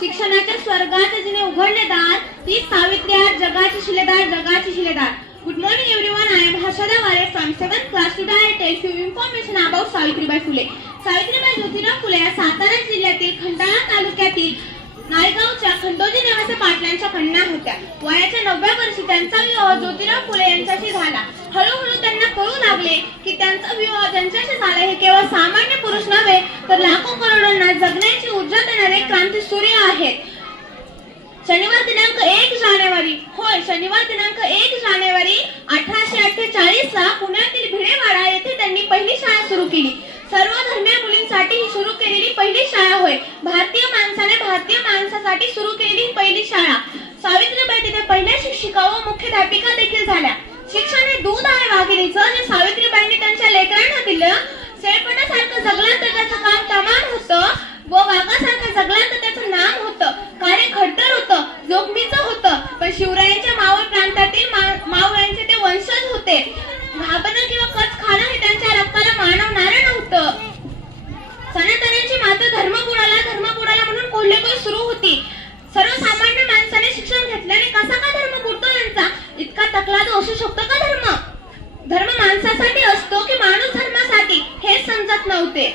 शिक्षणाच्या स्वर्गात जिने उघडले दार, ती सावित्री आज जगाची शिलेदार, जगाची शिलेदार. Good morning everyone. I am Harshada Wale from 7th class. Today I tell you information about Savitribai Phule. Savitribai Jyotirao Phule या सातारा जिल्ह्यातील खंडाळा तालुक्यातील नायगावच्या खंडोजी नावाच्या पाटलांच्या कन्या होत्या. वयाच्या 9व्या वर्षी त्यांचा विवाह ज्योतिराव फुले यांच्याशी झाला. हळूहळू त्यांना कळू लागले की त्यांचा विवाह ज्यांच्याशी झाला हे केवळ सामान्य पुरुष नव्हे तर लाखो करोडोंना जगण्याची ऊर्जा देणारे क्रांती सूर्य आहेत. शनिवार दिनांक 1 जानेवारी 1848 ला पुण्यातील भिडेवाडा येथे त्यांनी पहिली शाळा सुरू केली. सर्व धर्मीय मुलींसाठी ही सुरू केलेली पहिली शाळा होय. भारतीय माणसासाठी सुरू केलेली पहिली शाळा. सावित्रीबाई तिथे पहिल्या शिक्षिका व मुख्याध्यापिका देखील झाल्या. शिक्षण हे दूध आहे वाघिणीचं, जे सावित्रीबाईंनी त्यांच्या लेकरांना दिलं. शेळपणासारखं जगलं तर त्याचं काम तमाम होतं व वाघासारखं जगलं तर त्याचं नाम होतं. कार्य खड्डर होतं, जोखमीचं होतं, पण शिवरायांच्या मावळ प्रांतातील मावळ्यांचे ते वंशज होते. घाबरणं किंवा कच खाणं हे त्यांच्या रक्ताला मानवणारं नव्हतं. सनातन्यांची मात्र धर्मबुडाला म्हणून कोल्हेबोल सुरू होती. सर्वसामान्य माणसाने शिक्षण घेतल्याने कसा का धर्म बुडतो यांचा? इतका तकलाद असू शकतो का धर्म? धर्म माणसासाठी असतो की माणूस धर्मासाठी हे समजत नव्हते.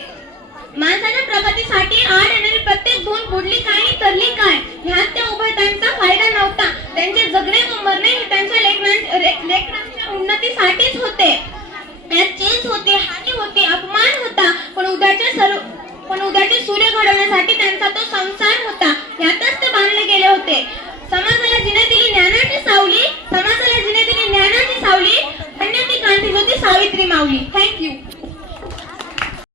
माणसाच्या प्रगतीसाठी आड येणारी प्रत्येक धून बुडली काय आणि तरली काय ह्यात त्या उभयतांचा फायदा नव्हता. त्यांचे जगणे व मरणे हे त्यांच्या लेकरांच्या उन्नतीसाठीच होते. यात चीज होते, हानी होती, अपमान होता, पण उद्याचे सूर्य घडवण्यासाठी त्यांचा तो संसार होता. यातच ते बांधले गेले होते. समाजाला जिने दिली ज्ञानाची सावली, धन्य ती क्रांती ज्योती सावित्री माऊली. थँक्यू.